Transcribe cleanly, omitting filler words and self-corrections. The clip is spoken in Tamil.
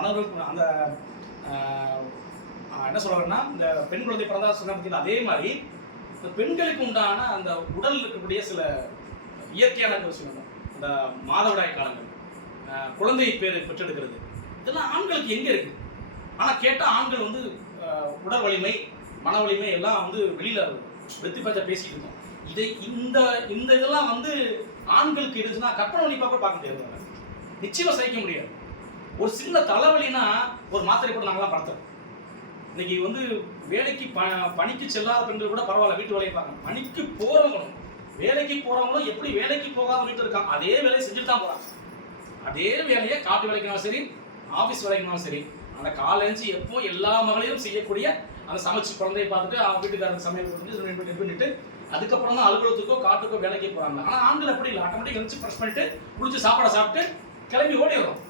மனோரூப் அந்த என்ன சொல்கிறேன்னா, இந்த பெண் குழந்தை பிறந்தா சொன்ன பற்றியில் அதே மாதிரி இந்த பெண்களுக்கு உண்டான அந்த உடல் இருக்கக்கூடிய சில இயற்கையான விஷயம், இந்த மாதவிடாய் காலங்கள், குழந்தை பேர் பெற்றெடுக்கிறது, இதெல்லாம் ஆண்களுக்கு எங்கே இருக்குது? ஆனால் கேட்டால் ஆண்கள் வந்து உடல் வலிமை, மன வலிமை எல்லாம் வந்து வெளியில் வெற்றி பேச்ச பேசிட்டு இருக்கோம். இந்த இதெல்லாம் வந்து ஆண்களுக்கு இருந்துச்சுன்னா கற்பனை வலி பார்க்க முடியாது, நிச்சயமாக சகிக்க முடியாது. ஒரு சின்ன தலைவலினா ஒரு மாத்திரை போட்டு நாங்களாம் படுத்துறோம். இன்னைக்கு வந்து வேலைக்கு பணிக்கு செல்லாத பெண்கள் கூட பரவாயில்ல, வீட்டு வேலையை பார்க்கணும். பணிக்கு போறவங்களும் வேலைக்கு போறவங்களும் எப்படி வேலைக்கு போகாத வீட்டில் இருக்காங்க, அதே வேலையை செஞ்சுட்டு தான் போறாங்க. அதே வேலையை காட்டு வேலைக்குனாலும் சரி, ஆஃபீஸ் வேலைக்குனாலும் சரி, அந்த காலேஜ் எப்போ எல்லா மகளிரும் செய்யக்கூடிய அந்த சமைச்சு குழந்தையை பார்த்துட்டு அவங்க வீட்டுக்காரங்க சமையல் பண்ணிட்டு அதுக்கப்புறம் தான் அலுவலகத்துக்கோ காட்டுக்கோ வேலைக்கு போறாங்க. ஆனால் ஆண்கள் அப்படி இல்லை, ஆட்டோமேட்டிக் எழுந்து ப்ரெஸ் பண்ணிட்டு குளிச்சு சாப்பாடை சாப்பிட்டு கிளம்பி ஓடி வரும்.